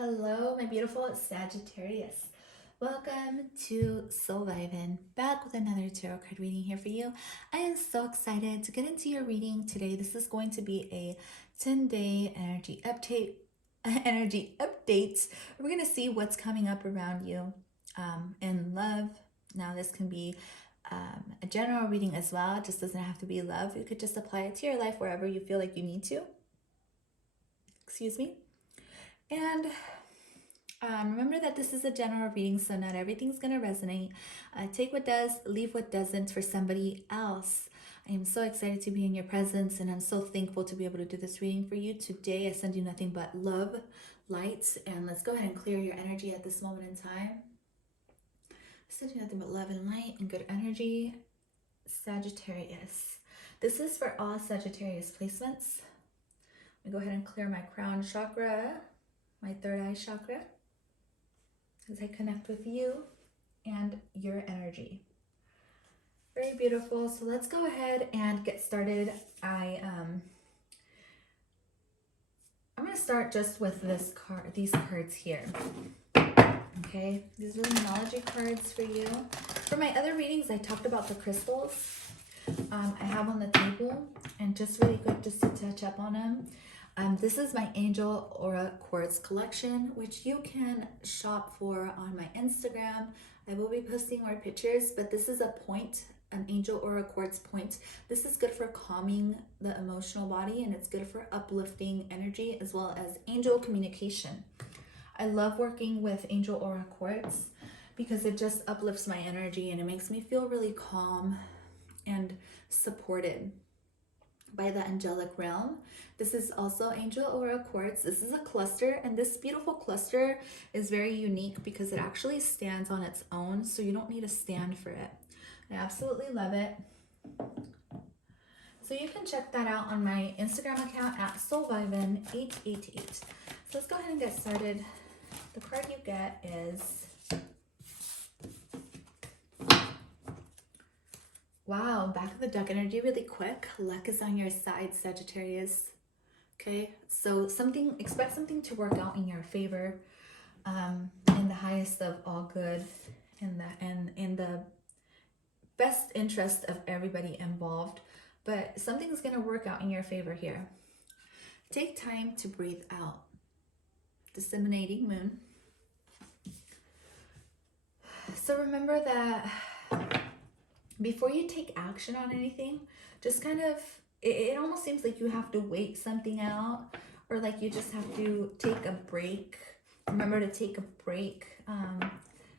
Hello, my beautiful Sagittarius. Welcome to ᴏᴅᴛ, back with another tarot card reading here for you. I am so excited to get into your reading today. This is going to be a 10-day energy update. We're going to see what's coming up around you in love. Now, this can be a general reading as well. It just doesn't have to be love. You could just apply it to your life wherever you feel like you need to. Excuse me. And remember that this is a general reading, so not everything's going to resonate. Take what does, leave what doesn't for somebody else. I am so excited to be in your presence, and I'm so thankful to be able to do this reading for you. Today, I send you nothing but love, light, and let's go ahead and clear your energy at this moment in time. I send you nothing but love and light and good energy, Sagittarius. This is for all Sagittarius placements. I'm going to go ahead and clear my crown chakra, my third eye chakra, as I connect with you and your energy. Very beautiful. So let's go ahead and get started. I'm going to start just with these cards here. Okay, these are the numerology cards for you. For my other readings, I talked about the crystals I have on the table, and just really quick, just to touch up on them. This is my Angel Aura Quartz collection, which you can shop for on my Instagram. I will be posting more pictures, but this is a point, an Angel Aura Quartz point. This is good for calming the emotional body, and it's good for uplifting energy as well as angel communication. I love working with Angel Aura Quartz because it just uplifts my energy and it makes me feel really calm and supported by the angelic realm. This is also Angel Aura Quartz. This is a cluster, and this beautiful cluster is very unique because it actually stands on its own, so you don't need a stand for it. I absolutely love it. So you can check that out on my Instagram account at ᴏᴅᴛ888. So let's go ahead and get started. The card you get is, wow, back of the deck energy really quick. Luck is on your side, Sagittarius. Okay, so expect something to work out in your favor, in the highest of all good, and in the best interest of everybody involved. But something's gonna work out in your favor here. Take time to breathe out. Disseminating moon. So remember that before you take action on anything, just kind of, it almost seems like you have to wait something out, or like you just have to take a break. Remember to take a break.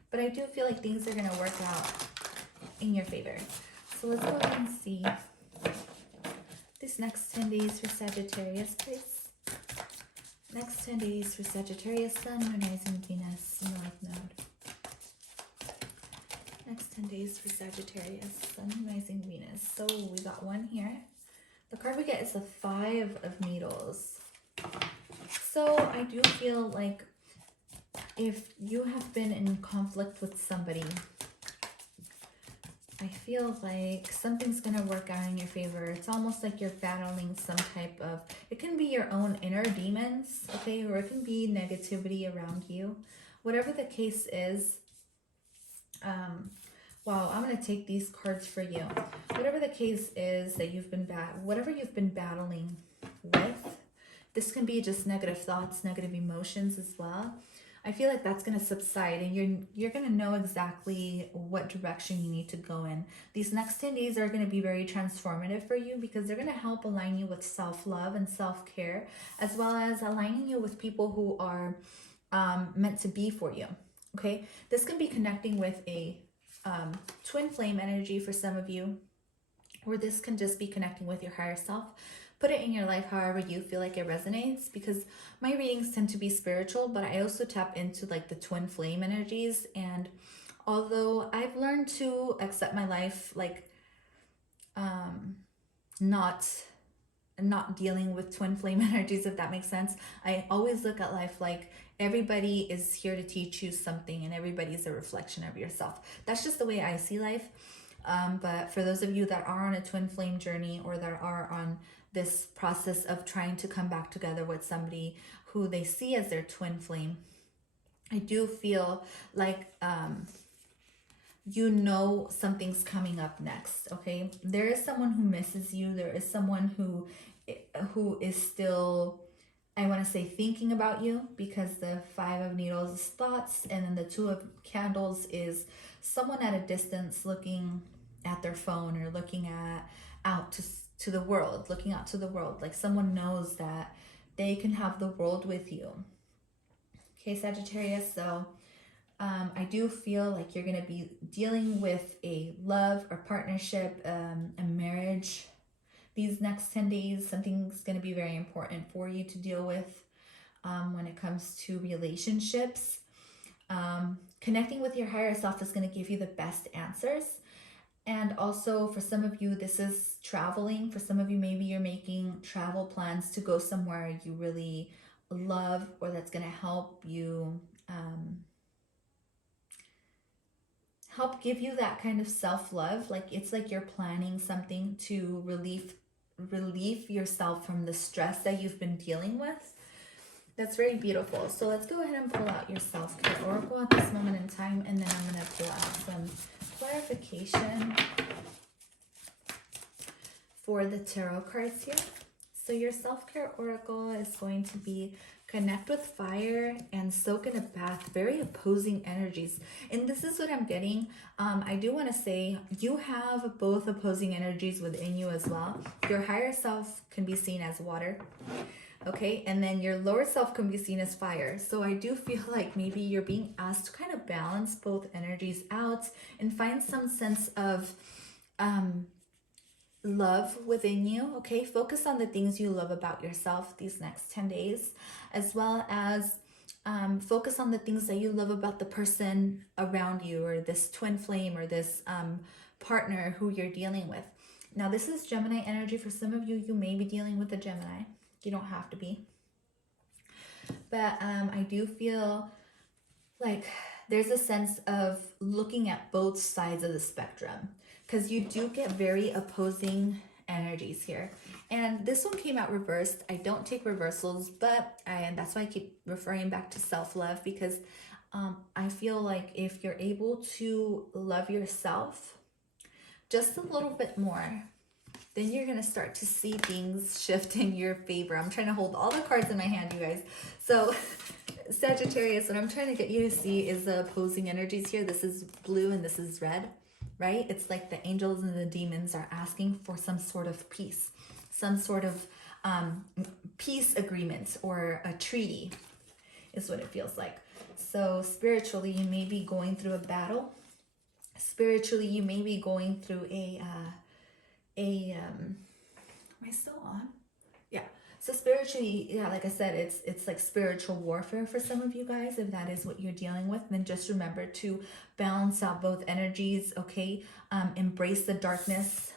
But I do feel like things are going to work out in your favor. So let's go ahead and see this next 10 days for Sagittarius, please. Next 10 days for Sagittarius Sun, Moon, Rising, Venus, North Node. Next 10 days for Sagittarius, Sun, Rising, Venus. So we got one here. The card we get is the 5 of Needles. So I do feel like if you have been in conflict with somebody, I feel like something's going to work out in your favor. It's almost like you're battling some type of, it can be your own inner demons, okay? Or it can be negativity around you. Whatever the case is, wow, I'm going to take these cards for you. Whatever the case is that whatever you've been battling with, this can be just negative thoughts, negative emotions as well. I feel like that's going to subside, and you're going to know exactly what direction you need to go in. These next 10 days are going to be very transformative for you because they're going to help align you with self-love and self-care, as well as aligning you with people who are meant to be for you. Okay, this can be connecting with a twin flame energy for some of you, or this can just be connecting with your higher self. Put it in your life however you feel like it resonates, because my readings tend to be spiritual, but I also tap into like the twin flame energies. And although I've learned to accept my life like not dealing with twin flame energies, if that makes sense, I always look at life like everybody is here to teach you something, and everybody is a reflection of yourself. That's just the way I see life. But for those of you that are on a twin flame journey, or that are on this process of trying to come back together with somebody who they see as their twin flame, I do feel like you know something's coming up next, okay? There is someone who misses you. There is someone who is still, I want to say, thinking about you, because the Five of Needles is thoughts, and then the Two of Candles is someone at a distance looking at their phone, or looking out to the world, looking out to the world, like someone knows that they can have the world with you. Okay, Sagittarius, so I do feel like you're going to be dealing with a love or partnership, a marriage. These next 10 days, something's going to be very important for you to deal with when it comes to relationships. Connecting with your higher self is going to give you the best answers. And also for some of you, this is traveling. For some of you, maybe you're making travel plans to go somewhere you really love, or that's going to help you, help give you that kind of self-love. Like it's like you're planning something to relieve yourself from the stress that you've been dealing with. That's very beautiful. So let's go ahead and pull out your self-care oracle at this moment in time, and then I'm going to pull out some clarification for the tarot cards here. So your self-care oracle is going to be connect with fire and soak in a bath. Very opposing energies. And this is what I'm getting. I do want to say you have both opposing energies within you as well. Your higher self can be seen as water. Okay, and then your lower self can be seen as fire. So I do feel like maybe you're being asked to kind of balance both energies out and find some sense of love within you. Okay, focus on the things you love about yourself these next 10 days, as well as focus on the things that you love about the person around you, or this twin flame, or this partner who you're dealing with. Now this is Gemini energy. For some of you, you may be dealing with a Gemini. You don't have to be. But I do feel like there's a sense of looking at both sides of the spectrum, because you do get very opposing energies here. And this one came out reversed. I don't take reversals, but and that's why I keep referring back to self-love, because I feel like if you're able to love yourself just a little bit more, then you're going to start to see things shift in your favor. I'm trying to hold all the cards in my hand, you guys. So Sagittarius, what I'm trying to get you to see is the opposing energies here. This is blue and this is red, right? It's like the angels and the demons are asking for some sort of peace, some sort of peace agreement or a treaty is what it feels like. So spiritually, you may be going through a battle. Spiritually, you may be going through am I still on? Yeah. So spiritually, yeah, like I said, it's like spiritual warfare for some of you guys. If that is what you're dealing with, then just remember to balance out both energies, okay? Embrace the darkness.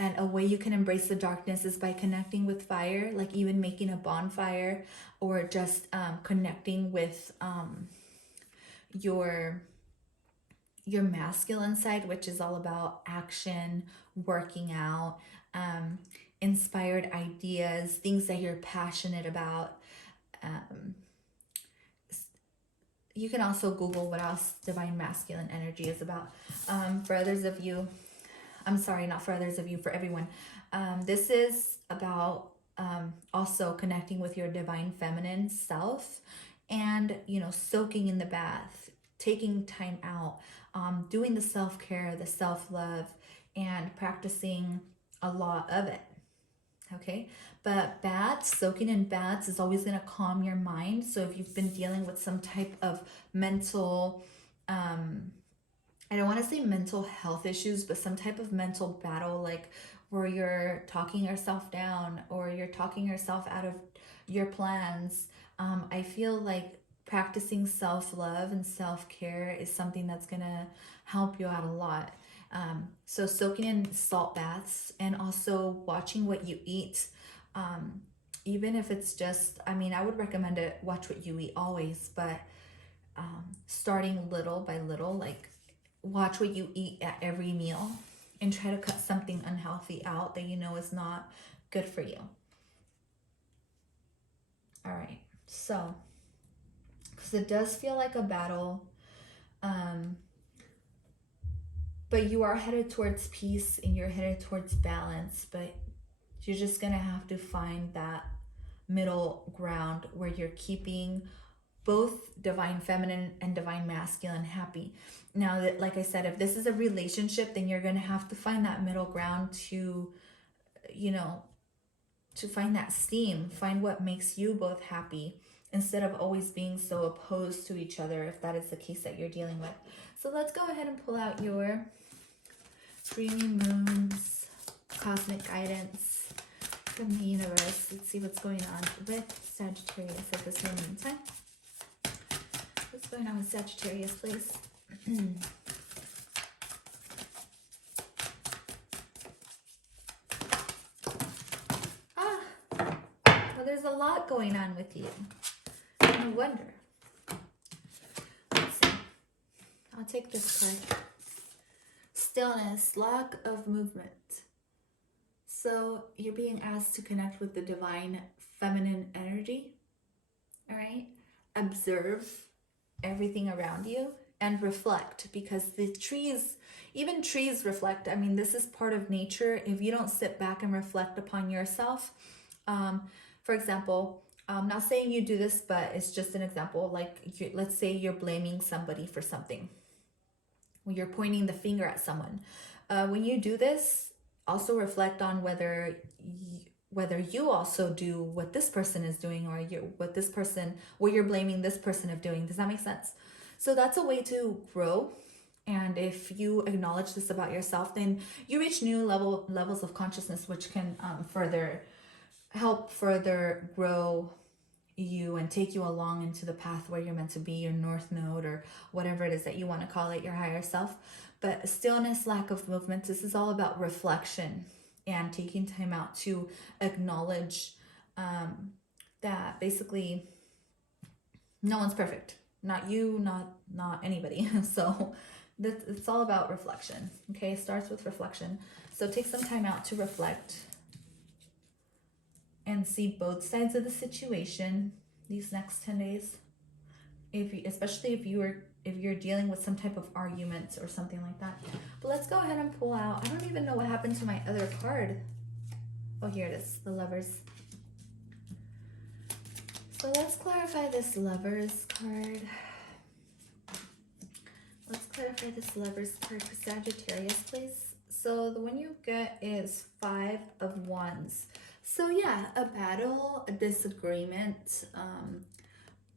And a way you can embrace the darkness is by connecting with fire, like even making a bonfire, or just connecting with your masculine side, which is all about action, working out, inspired ideas, things that you're passionate about. You can also Google what else divine masculine energy is about. For others of you, I'm sorry, not for others of you, for everyone. This is about also connecting with your divine feminine self, and, you know, soaking in the bath, taking time out, doing the self-care, the self-love, and practicing a lot of it. Okay, but baths, soaking in baths is always going to calm your mind. So if you've been dealing with some type of mental, I don't want to say mental health issues, but some type of mental battle, like where you're talking yourself down or you're talking yourself out of your plans, I feel like practicing self-love and self-care is something that's going to help you out a lot. So soaking in salt baths, and also watching what you eat. Even if it's just, I mean, I would recommend it, watch what you eat always, but starting little by little, like watch what you eat at every meal and try to cut something unhealthy out that you know is not good for you. All right, so because it does feel like a battle, but you are headed towards peace and you're headed towards balance, but you're just gonna have to find that middle ground where you're keeping both divine feminine and divine masculine happy. Now, that, like I said, if this is a relationship, then you're gonna have to find that middle ground to, you know, to find that steam, find what makes you both happy, instead of always being so opposed to each other, if that is the case that you're dealing with. So let's go ahead and pull out your dreamy moons cosmic guidance from the universe. Let's see what's going on with Sagittarius at this moment in time. What's going on with Sagittarius, please? Well, there's a lot going on with you. No wonder. Let's see. I'll take this card. Stillness, lack of movement. So you're being asked to connect with the divine feminine energy. All right. Observe everything around you and reflect, because the trees, even trees reflect. I mean, this is part of nature. If you don't sit back and reflect upon yourself, for example, I'm not saying you do this, but it's just an example. Like, let's say you're blaming somebody for something. When you're pointing the finger at someone, when you do this, also reflect on whether you also do what this person is doing, or what you're blaming this person of doing. Does that make sense? So that's a way to grow. And if you acknowledge this about yourself, then you reach new levels of consciousness, which can help further grow you and take you along into the path where you're meant to be, your north node, or whatever it is that you want to call it, your higher self. But stillness, lack of movement, this is all about reflection and taking time out to acknowledge that basically no one's perfect. Not you, not anybody. So it's all about reflection. Okay, it starts with reflection. So take some time out to reflect and see both sides of the situation these next 10 days. Especially if you're dealing with some type of argument or something like that. But let's go ahead and pull out. I don't even know what happened to my other card. Oh, here it is, the Lovers. So let's clarify this Lovers card. Let's clarify this Lovers card for Sagittarius, please. So the one you get is 5 of Wands. So yeah, a battle, a disagreement.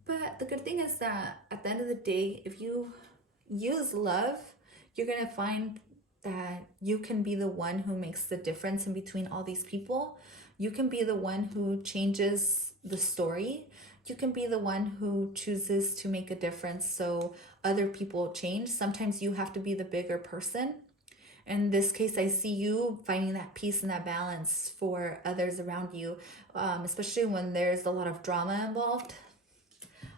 But the good thing is that at the end of the day, if you use love, you're going to find that you can be the one who makes the difference in between all these people. You can be the one who changes the story. You can be the one who chooses to make a difference so other people change. Sometimes you have to be the bigger person. In this case, I see you finding that peace and that balance for others around you, especially when there's a lot of drama involved.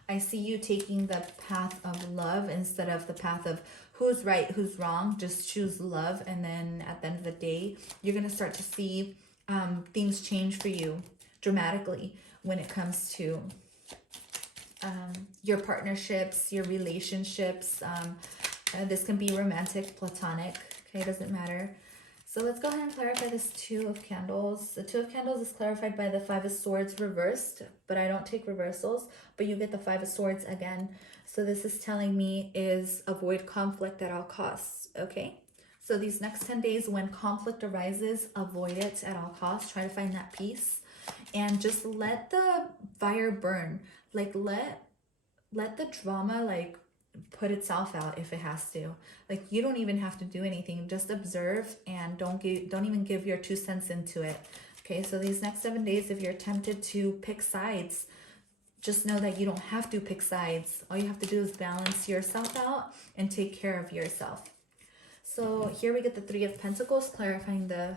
I see you taking the path of love instead of the path of who's right, who's wrong. Just choose love, and then at the end of the day, you're going to start to see things change for you dramatically when it comes to your partnerships, your relationships. This can be romantic, platonic. Okay, doesn't matter. So let's go ahead and clarify this 2 of Candles. The 2 of Candles is clarified by the 5 of Swords reversed, but I don't take reversals, but you get the 5 of Swords again. So this is telling me is avoid conflict at all costs, okay? So these next 10 days, when conflict arises, avoid it at all costs. Try to find that peace and just let the fire burn. Like let the drama like put itself out if it has to. Like, you don't even have to do anything. Just observe and don't even give your 2 cents into it. Okay, so these next 7 days, if you're tempted to pick sides, just know that you don't have to pick sides. All you have to do is balance yourself out and take care of yourself. So here we get the 3 of Pentacles, clarifying the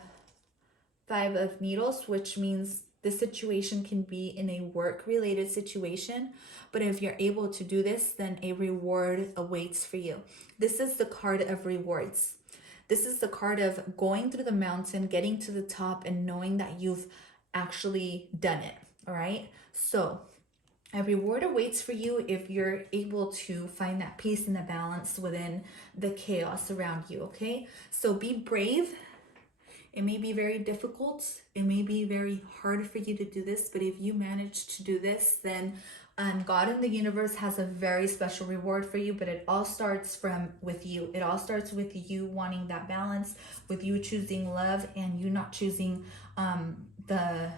5 of Needles, which means this situation can be in a work-related situation, but if you're able to do this, then a reward awaits for you. This is the card of rewards. This is the card of going through the mountain, getting to the top, and knowing that you've actually done it, all right? So A reward awaits for you if you're able to find that peace and the balance within the chaos around you, okay? So be brave. It may be very difficult. It may be very hard for you to do this, but if you manage to do this, then God in the universe has a very special reward for you, but it all starts with you. It all starts with you wanting that balance, with you choosing love and you not choosing the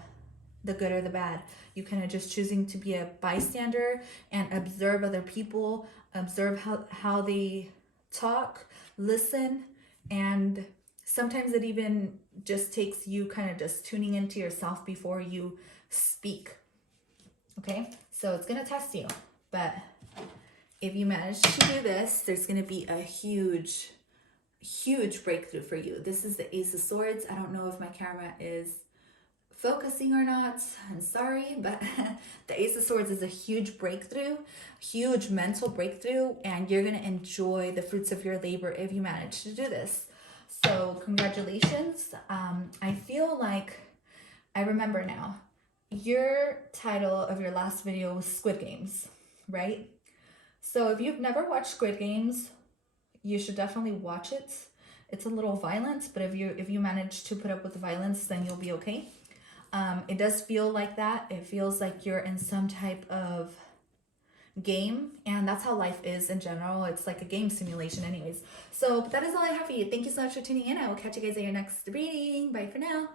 good or the bad. You kind of just choosing to be a bystander and observe other people, observe how they talk, listen, and sometimes it even just takes you kind of just tuning into yourself before you speak. Okay, so it's gonna test you, but if you manage to do this, there's gonna be a huge breakthrough for you. This is the Ace of Swords. I don't know if my camera is focusing or not, I'm sorry, but the Ace of Swords is a huge breakthrough, huge mental breakthrough, and you're gonna enjoy the fruits of your labor if you manage to do this. So congratulations. I feel like I remember now, your title of your last video was Squid Games, right? So if you've never watched Squid Games, you should definitely watch it. It's a little violent, but if you manage to put up with the violence, then you'll be okay. It does feel like that. It feels like you're in some type of game, and that's how life is in general. It's like a game simulation anyways. So that is all I have for you. Thank you so much for tuning in. I will catch you guys at your next reading. Bye for now.